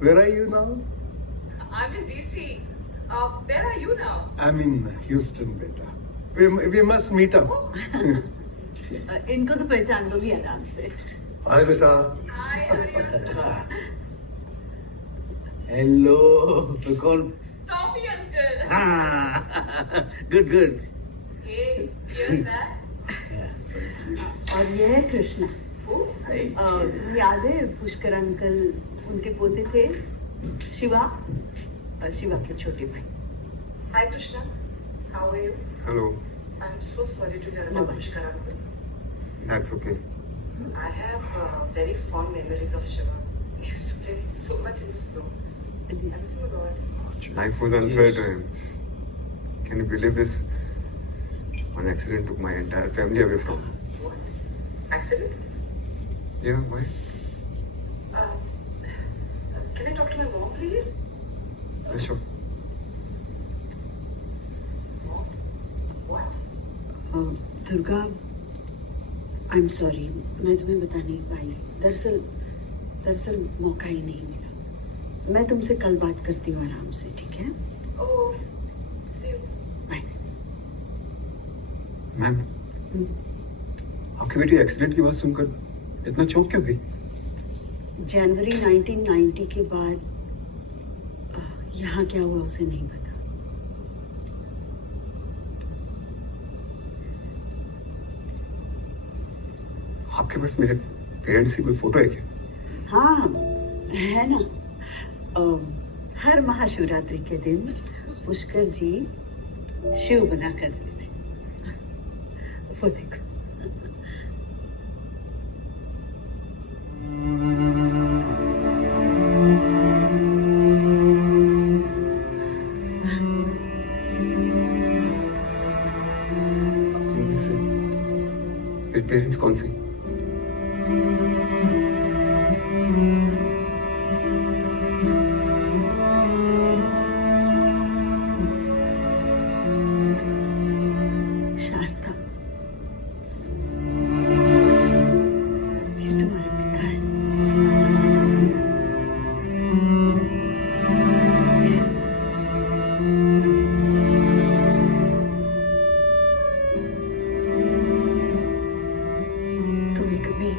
Where are you now? I'm in DC. Where are you now? I'm in Houston, beta. We must meet up. इनको तो पहचान लोगी आराम से. Hi, beta. Hi, how are you? Hello. कौन? Toffee uncle. हाँ. Good. Hey, here's that. और ये है कृष्णा. Who? याद है पुष्कर अंकल उनके पोते थे शिवा के छोटे भाई. Hi, Krishna. How are you? Hello. I'm so sorry to hear about Pushkar uncle. That's okay. I have very fond memories of Shiva. He used to play so much in the snow. I miss him a lot. Life was unfair to him. Can you believe this? One accident took my entire family away from him. What? Accident? Yeah, why? Can I talk to my mom, please? Yeah, sure. Mom? What? Durga, I'm sorry, मैं तुम्हें बता नहीं पाई. दरअसल मौका ही नहीं मिला. मैं तुमसे कल बात करती हूँ आराम से, ठीक है? Oh, see you. Bye. Ma'am, आपकी बेटी एक्सीडेंट की बात सुनकर इतना चौंक क्यों गई? जनवरी 1990 के बाद यहाँ क्या हुआ उसे नहीं पता. आपके पास मेरे पेरेंट्स की कोई फोटो है क्या? हाँ, है ना. हर महाशिवरात्रि के दिन पुष्कर जी शिव बना कर देते. वो देखो. पेरेंट्स कौन से? शारदा, ये तुम्हारे पिता है. तुम्हें कभी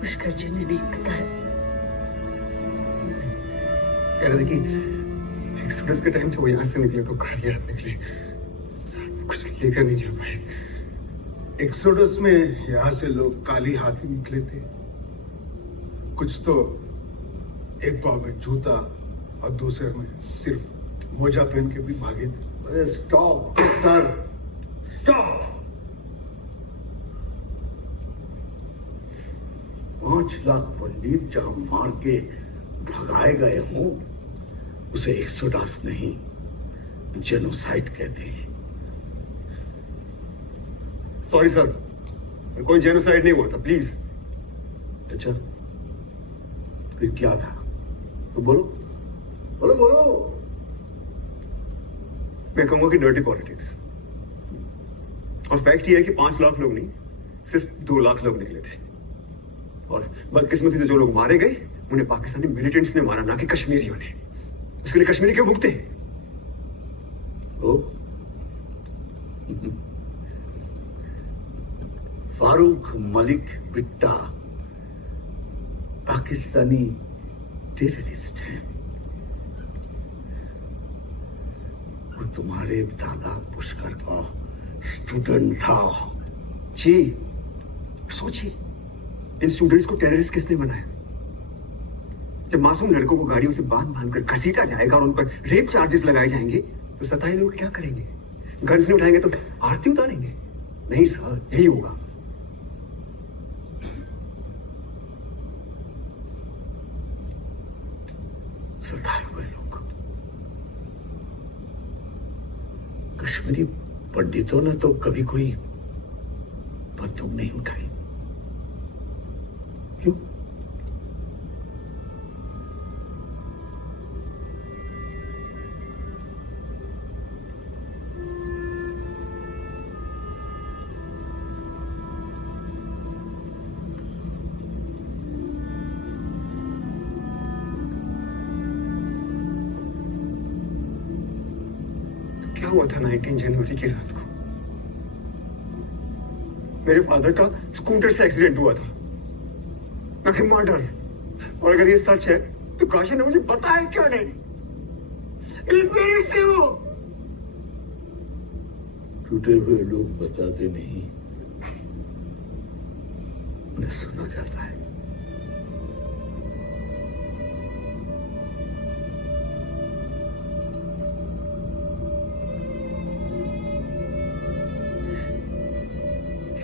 पुष्कर जी ने नहीं बताया. कह रहे थे कि एक्सोडस के टाइम से वो यहाँ से निकले तो खाली हाथ निकले. साथ में कुछ लेकर नहीं जा पाए. एक्सोडस में यहाँ से लोग काली हाथ ही निकले थे. कुछ तो एक पाँव में जूता और दूसरे में सिर्फ मोजा पहन के भी भागे थे. अरे स्टॉप डॉक्टर, स्टॉप. 5 लाख पंडित जहां मार के भगाए गए हों उसे एक्सोडस नहीं जेनोसाइड कहते हैं. सॉरी सर, कोई जेनोसाइड नहीं हुआ था, प्लीज. अच्छा, फिर क्या था? तो बोलो बोलो बोलो. मैं कहूंगा कि डर्टी पॉलिटिक्स. और फैक्ट ये है कि 5 लाख लोग नहीं, सिर्फ 2 लाख लोग निकले थे. और बदकिस्मती से जो लोग मारे गए उन्हें पाकिस्तानी मिलिटेंट्स ने मारा, ना कि कश्मीरियों ने. उसके लिए कश्मीरी क्यों भुगते? ओ फारूक मलिक बिट्टा पाकिस्तानी टेररिस्ट हैं. वो तुम्हारे दादा पुष्कर का स्टूडेंट था. जी, सोचिए, इन स्टूडेंट्स को टेररिस्ट किसने बनाया? जब मासूम लड़कों को गाड़ियों से बांध कर घसीटा जाएगा और उन पर रेप चार्जेस लगाए जाएंगे तो सताए लोग क्या करेंगे? गन्स नहीं उठाएंगे तो आरती उतारेंगे? नहीं सर, यही होगा. सताए हुए लोग. कश्मीरी पंडितों ने तो कभी कोई बंदूक नहीं उठाई. क्यों? हुआ था 19 जनवरी की रात को। मेरे फादर का स्कूटर से एक्सीडेंट हुआ था, ना कि मर्डर। और अगर ये सच है तो काशी ने मुझे बताया क्यों नहीं? से हो टूटे हुए लोग बताते नहीं, उन्हें सुना जाता है।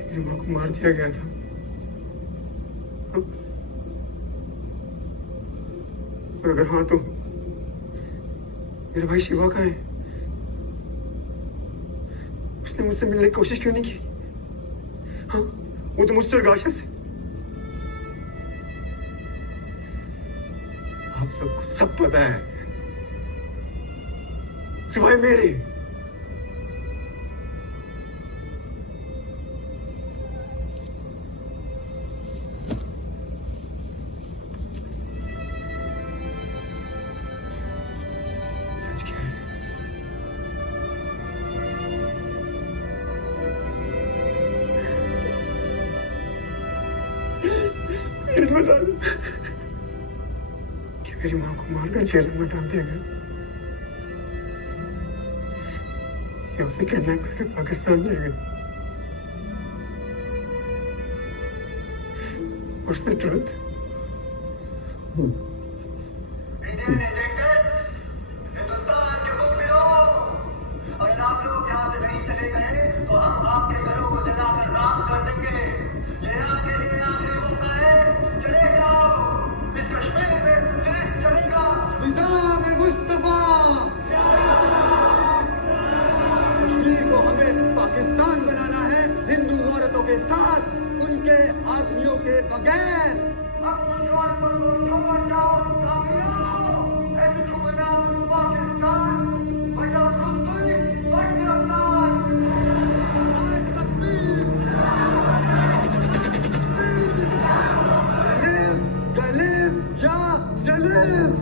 मेरी मां को मार दिया गया था। और अगर हाँ तो मेरा भाई शिवा कहाँ है? उसने मुझसे मिलने की कोशिश क्यों नहीं की? हाँ, वो तो मुझसे और गाशा से। आप सबको सब पता है, सिवाय मेरे। सच क्या है? बता दो कि मेरी मां को मारकर जेल में डाल दिया गया, या उसे किडनैप करके पाकिस्तान ले गए। What's the truth? कश्मीर को हमें पाकिस्तान बनाना है, हिंदू औरतों के साथ, उनके आदमियों के बगैर। गलीब या जलीब।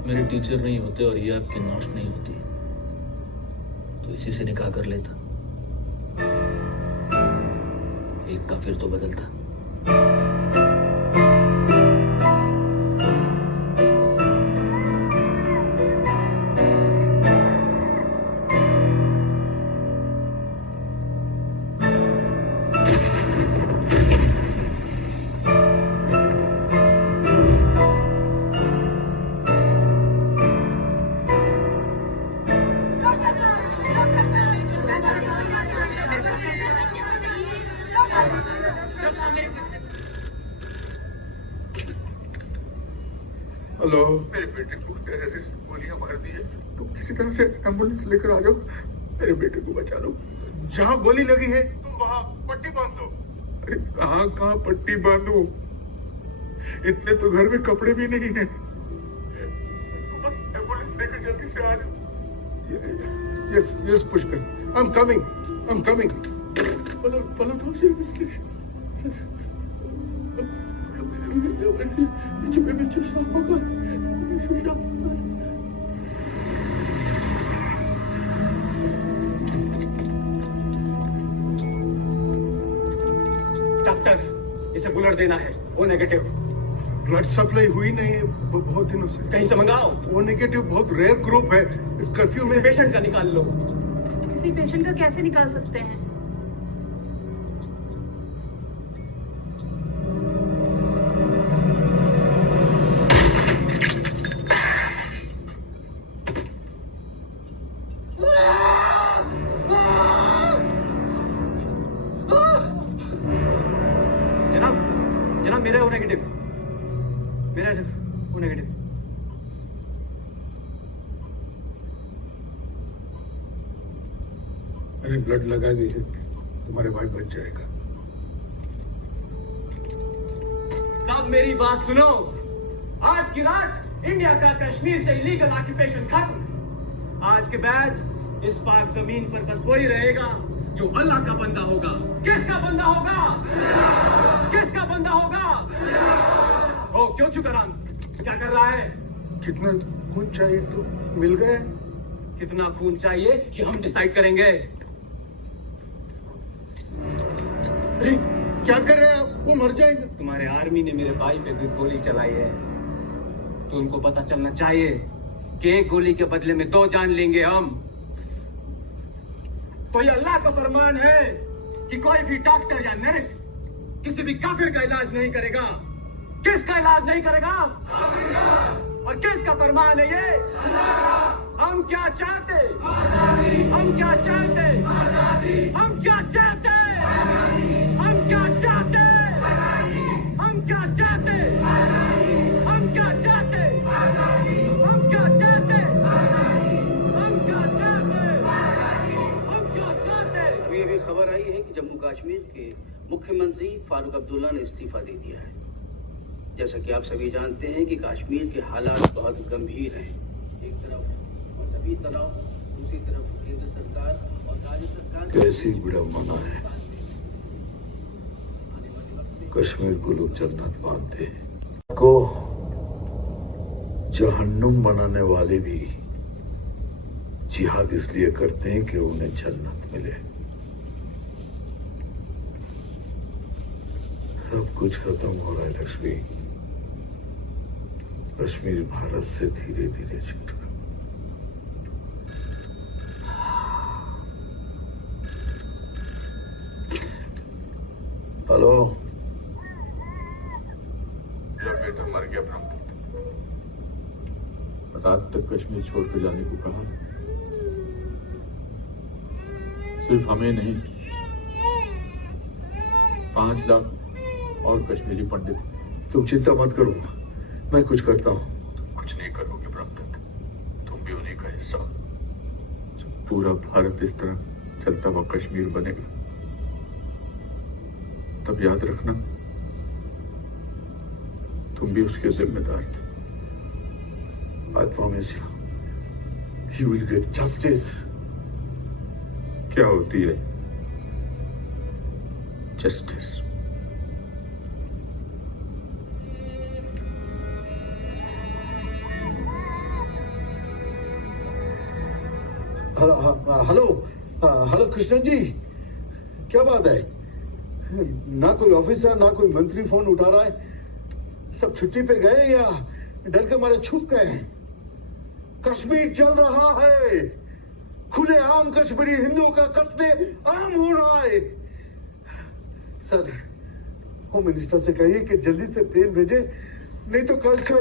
मेरे टीचर नहीं होते और ये आपकी नौश नहीं होती तो इसी से निकाह कर लेता। एक का फिर तो बदलता। हेलो, मेरे बेटे को टेररिस्ट गोलियां मार दी है, तुम किसी तरह से एम्बुलेंस लेकर आ जाओ, मेरे बेटे को बचा लो। जहाँ गोली लगी है तुम वहाँ पट्टी बांध दो। अरे कहाँ कहाँ पट्टी बांधू, इतने तो घर में कपड़े भी नहीं है। बस एम्बुलेंस लेकर जल्दी से आ जाओ। Yes, Pushkar. I'm coming. Doctor, इसे बुलेट देना है, ओ नेगेटिव। ब्लड सप्लाई हुई नहीं है बहुत दिनों से। कहीं से मंगाओ। ओ नेगेटिव बहुत रेयर ग्रुप है। इस कर्फ्यू में पेशेंट का निकाल लो। किसी पेशेंट का कैसे निकाल सकते हैं? जनाब, मेरा ओ नेगेटिव। मेरा ओ नेगेटिव। मैंने ब्लड लगा दी है, तुम्हारे भाई बच जाएगा। सब मेरी बात सुनो। आज की रात इंडिया का कश्मीर से इलीगल ऑक्यूपेशन खत्म। आज के बाद इस पाक जमीन पर बस वही रहेगा जो अल्लाह का बंदा होगा। किसका बंदा होगा? किसका बंदा होगा? ओ, क्यों चुकराम? क्या कर रहा है? कितना खून चाहिए तो मिल गए। कितना खून चाहिए कि हम डिसाइड करेंगे। अरे क्या कर रहे हैं आप? वो मर जाएंगे। तुम्हारे आर्मी ने मेरे भाई पे गोली चलाई है, तो उनको पता चलना चाहिए कि एक गोली के बदले में 2 जान लेंगे हम। तो ये अल्लाह का फरमान है कि कोई भी डॉक्टर या नर्स किसी भी काफिर का इलाज नहीं करेगा। किसका इलाज नहीं करेगा? और किसका फरमान है ये? हम क्या चाहते? हम क्या चाहते? हम क्या चाहते? हम क्या चाहते? हम क्या चाहते? हम क्या चाहते? हम क्या चाहते? हम क्या चाहते? हम क्या चाहते? अभी अभी खबर आई है कि जम्मू कश्मीर के मुख्यमंत्री फारूक अब्दुल्ला ने इस्तीफा दे दिया है। जैसा कि आप सभी जानते हैं कि कश्मीर के हालात बहुत गंभीर हैं। एक तरफ मजहबी तनाव, दूसरी तरफ केंद्र सरकार और राज्य सरकार कैसी विडंबना है। कश्मीर को लोग जन्नत मानते हैं, को जहन्नुम बनाने वाले भी जिहाद इसलिए करते हैं कि उन्हें जन्नत मिले। सब कुछ खत्म हो रहा है लक्ष्मी। कश्मीर भारत से धीरे धीरे छूट रहा। हेलो, मेरा बेटा मर गया ब्रह्मपुत्र। रात तक कश्मीर छोड़कर जाने को कहा। सिर्फ हमें नहीं, 5 लाख और कश्मीरी पंडित। तुम चिंता मत करो, मैं कुछ करता हूं। तुम कुछ नहीं करोगे ब्रह्मदत्त, तुम भी उन्हीं का हिस्सा। जब पूरा भारत इस तरह चलता हुआ कश्मीर बनेगा, तब याद रखना तुम भी उसके जिम्मेदार थे। I promise you, you will get justice. क्या होती है जस्टिस? हेलो कृष्णन जी, क्या बात है? ना कोई ऑफिसर ना कोई मंत्री फोन उठा रहा है। सब छुट्टी पे गए या डर के मारे छुप गए हैं? कश्मीर चल रहा है, खुलेआम कश्मीरी हिंदुओं का कत्ले आम हो रहा है। सर, होम मिनिस्टर से कहिए कि जल्दी से प्लेन भेजे, नहीं तो कल से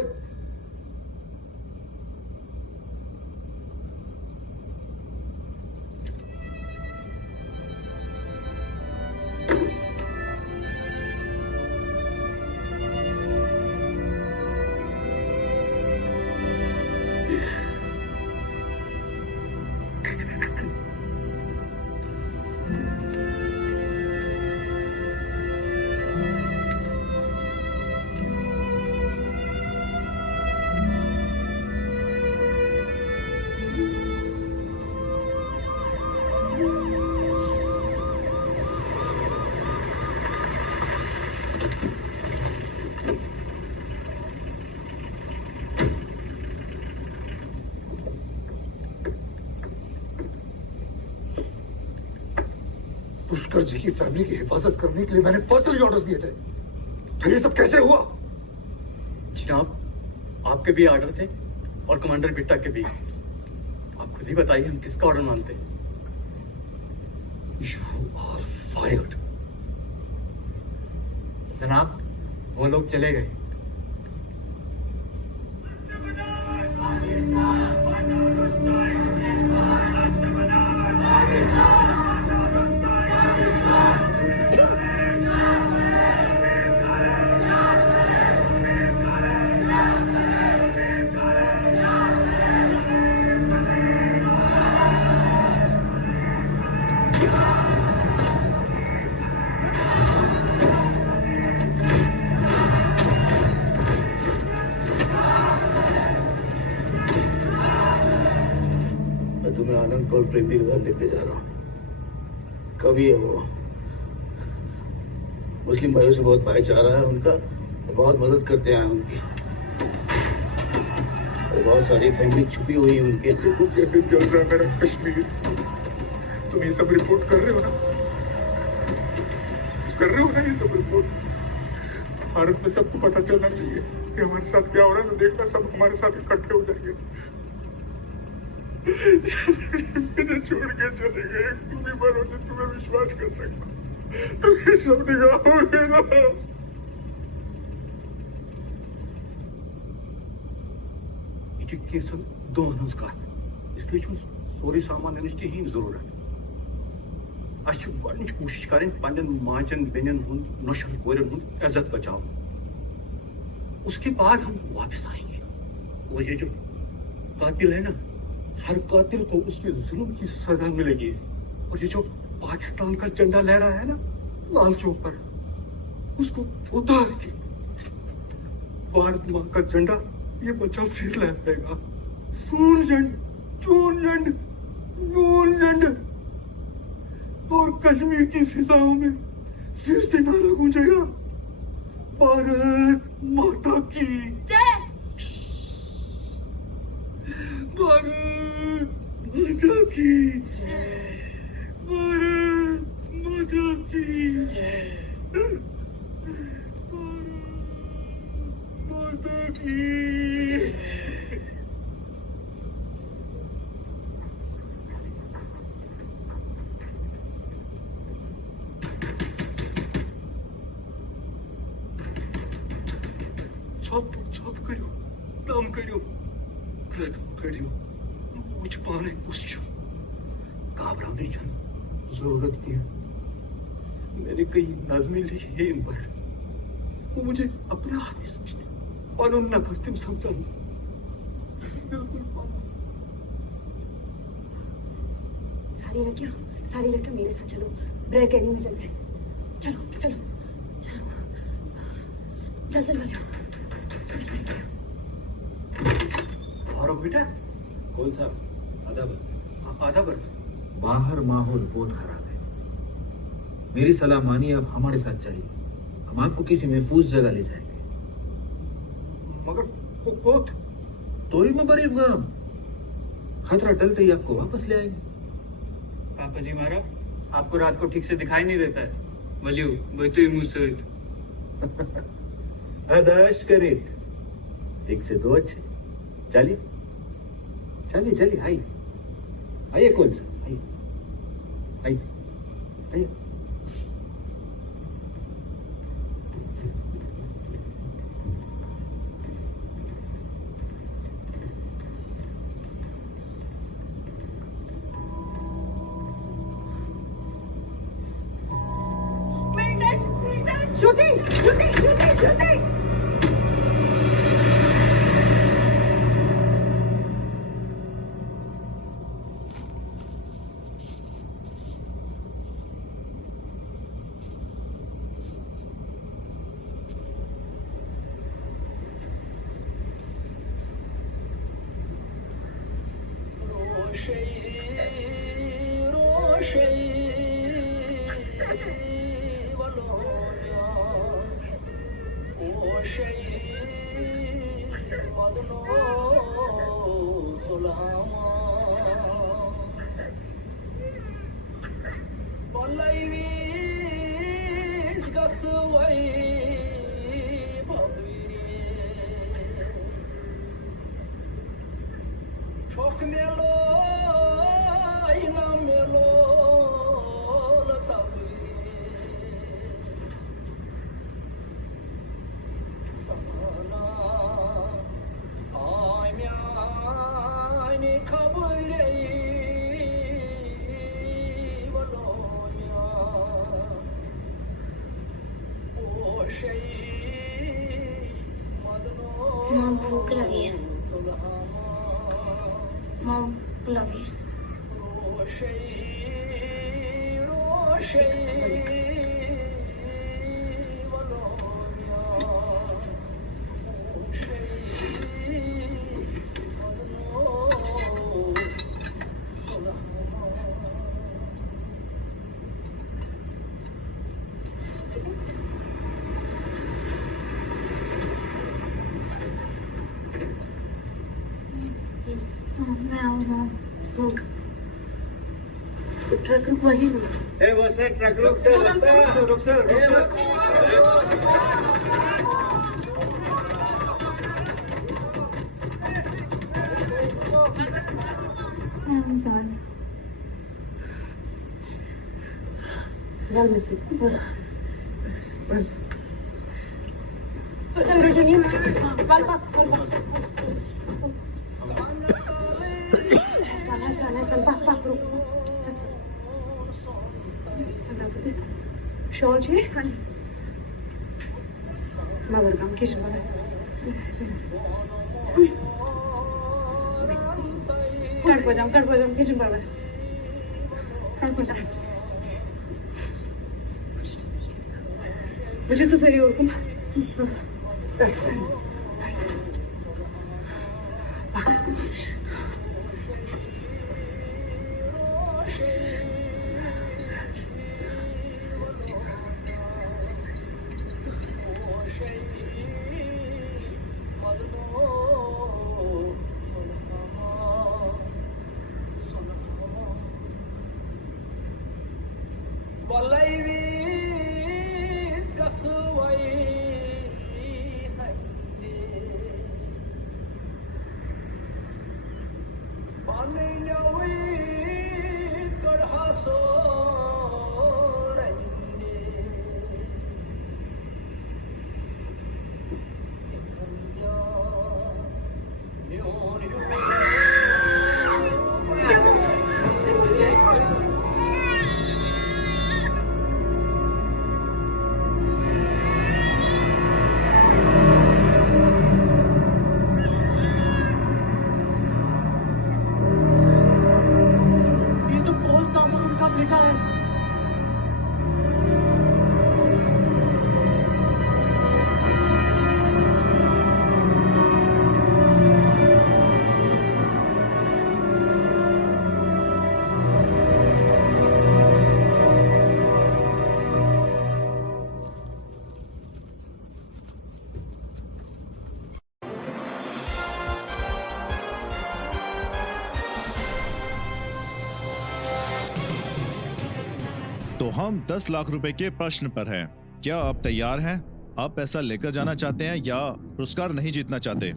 पुष्कर जी की फैमिली की हिफाजत करने के लिए मैंने पर्सनली ऑर्डर्स दिए थे। फिर ये सब कैसे हुआ? जनाब, आपके भी ऑर्डर थे और कमांडर बिट्टा के भी। आप खुद ही बताइए हम किसका ऑर्डर मानते हैं? You are fired. जनाब, वो लोग चले गए। आनंद प्रेमी के घर लेके जा रहा हूँ। कभी है वो मुस्लिम भाइयों से बहुत भाईचारा है उनका, बहुत मदद करते हैं उनकी, और बहुत सारी फैमिली छुपी हुई है उनके। देखो कैसे चल रहा है मेरा कश्मीर। तुम ये सब रिपोर्ट कर रहे हो ना? कर रहे हो ना ये सब रिपोर्ट? भारत में सबको पता चलना चाहिए कि हमारे साथ क्या हो रहा है। तो देखना सब हमारे साथ इकट्ठे हो जाएंगे। मुझे छोड़ के चले गए, तुम भी मरो तो तुम्हें विश्वास कर सकता। तुम ये सब दिखाओगे ना? केस दोनों का इसलिए सोरी सामान ही जरूरत। अच्छी कोशिश करें पन्न माचन बेन नौशल कोरन इज्जत बचाओ। उसके बाद हम वापस आएंगे। और ये जो कातिल है ना, हर कातिल को उसके जुल्म की सजा मिलेगी। और ये जो पाकिस्तान का झंडा लहरा है ना लाल चौक पर, उसको उतार के भारत मां का झंडा ये बच्चा फिर लहराएगा। सून झंड, चून झंड, नून झंड, और कश्मीर की फिजाओं में फिर से नारा गूंजेगा, भारत माता की जय। भारत माता की जय। भारत माता की जय। माता की चुप करो, काम करो, करो, मुझ पाने कुछ घबराने की जरूरत नहीं है। मैंने कई नज़में लिखी है इन पर, वो मुझे अपना आदमी समझते और उन नफरतम समझता हूँ। बिल्कुल सारी लड़कियां मेरे साथ चलो, ब्रेड कैनिंग में चलते हैं। चलो चलो चल चल चल। और बेटा कौन सा? आधा बर्फ। बाहर माहौल बहुत खराब है। मेरी सलाह मानिए, आप हमारे साथ चलिए, हम आपको किसी महफूज जगह ले जाएंगे। मगर कोट तो ही मबरीब गाम, खतरा टलते ही आपको वापस ले आएंगे। पापा जी मारा, आपको रात को ठीक से दिखाई नहीं देता है। वलियो बैठो ही मुंह से अदाश करे एक से दो अच्छे। चलिए चलिए चलिए, आइए आइए, कौन सा आइए आइए आइए। Shooting shooting shooting shooting. Çok melo, inan melo, tabi. Sana aymani kabirey valoya. O şey madno. माँ भूख लगी है माँ लगी मैं आऊँगा ट्रक रुक वही वो सर ट्रक रुक सर शॉल चाहिए मैं वर्गाम की शॉल है कट को जाऊँ किचन पर कट को जाऊँ मुझे तो सही और तुम तो हम 10 लाख रुपए के प्रश्न पर हैं। क्या आप तैयार हैं? आप पैसा लेकर जाना चाहते हैं या पुरस्कार नहीं जीतना चाहते?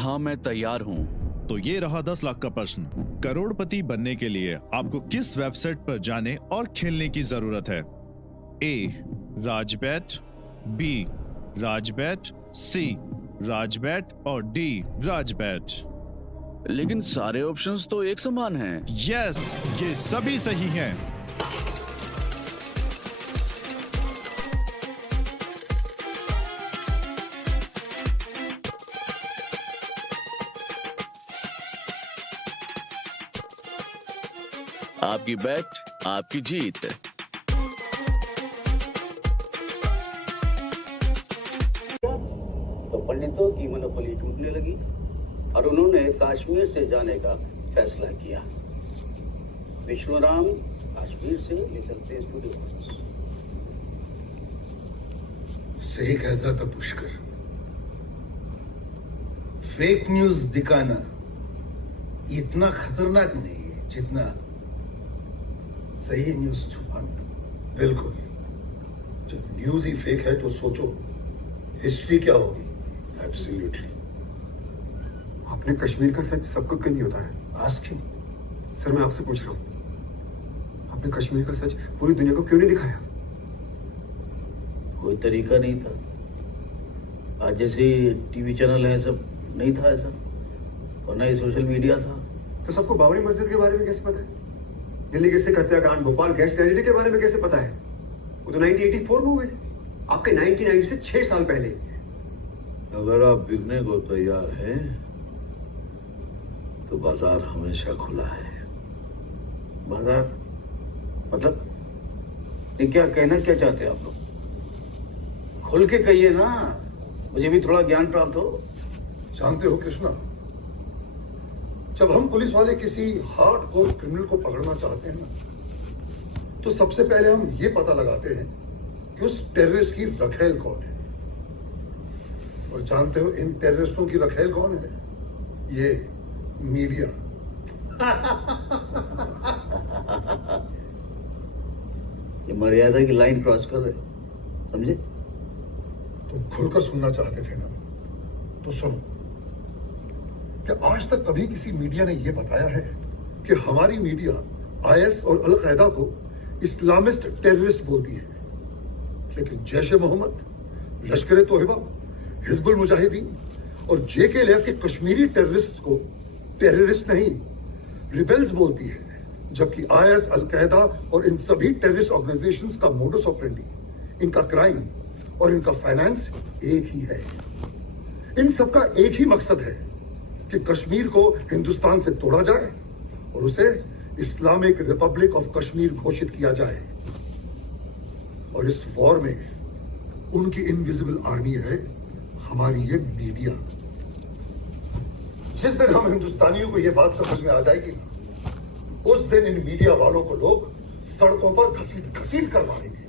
हाँ, मैं तैयार हूँ। तो ये रहा 10 लाख का प्रश्न। करोड़पति बनने के लिए आपको किस वेबसाइट पर जाने और खेलने की जरूरत है? ए राजबैट, बी राजबैट, सी राजबैट और डी राजबैट। लेकिन सारे ऑप्शंस तो एक समान हैं। यस, ये सभी सही हैं। आपकी बैट, आपकी जीत। तो पंडितों की मनोबली टूटने लगी और उन्होंने कश्मीर से जाने का फैसला किया। विष्णुराम कश्मीर से ले चलते स्टूडियो। सही कहता था पुष्कर, फेक न्यूज दिखाना इतना खतरनाक नहीं है जितना सही न्यूज छुपाना। बिल्कुल, जब न्यूज ही फेक है तो सोचो हिस्ट्री क्या होगी। एब्सोल्युटली। आपने कश्मीर का सच सबको क्यों नहीं बताया? आस्किंग। सर मैं आपसे पूछ रहा हूँ, आपने कश्मीर का सच पूरी दुनिया को क्यों नहीं दिखाया? कोई तरीका नहीं था। आज जैसे टीवी चैनल है सब नहीं था ऐसा, और ना ही सोशल मीडिया था। तो सबको बाबरी मस्जिद के बारे में कैसे पता है? दिल्ली के सिख हत्याकांड, भोपाल गैस ट्रेजेडी के बारे में कैसे पता है? वो तो 1984 में हुए थे, आपके 1990 से 6 साल पहले। अगर आप बिकने को तैयार हैं तो बाजार हमेशा खुला है। बाजार मतलब ये क्या कहना क्या चाहते हैं आप लोग? खुल के कहिए ना, मुझे भी थोड़ा ज्ञान प्राप्त हो। जानते हो कृष्णा, जब हम पुलिस वाले किसी हार्डकोर क्रिमिनल को पकड़ना चाहते हैं ना, तो सबसे पहले हम ये पता लगाते हैं कि उस टेररिस्ट की रखेल कौन है। और जानते हो इन टेररिस्टों की रखेल कौन है? ये मीडिया। ये मर्यादा की लाइन क्रॉस कर रहे, समझे? तुम खुलकर सुनना चाहते थे ना, तो सुनो। क्या आज तक कभी किसी मीडिया ने यह बताया है कि हमारी मीडिया आईएस और अल कायदा को इस्लामिस्ट टेररिस्ट बोलती है, लेकिन जैश ए मोहम्मद, लश्कर ए तोयबा, हिजबुल मुजाहिदीन और JK के कश्मीरी टेररिस्ट को टेररिस्ट नहीं, रिबेल्स बोलती है, जबकि आईएस, अल कायदा और इन सभी टेररिस्ट ऑर्गेनाइजेशंस का मोडस ऑपरेंडी, इनका क्राइम और इनका फाइनेंस एक ही है। इन सबका एक ही मकसद है कि कश्मीर को हिंदुस्तान से तोड़ा जाए और उसे इस्लामिक रिपब्लिक ऑफ कश्मीर घोषित किया जाए। और इस वॉर में उनकी इनविजिबल आर्मी है हमारी ये मीडिया। जिस दिन हम हिंदुस्तानियों को यह बात समझ में आ जाएगी ना, उस दिन इन मीडिया वालों को लोग सड़कों पर घसीट घसीट कर मारेंगे।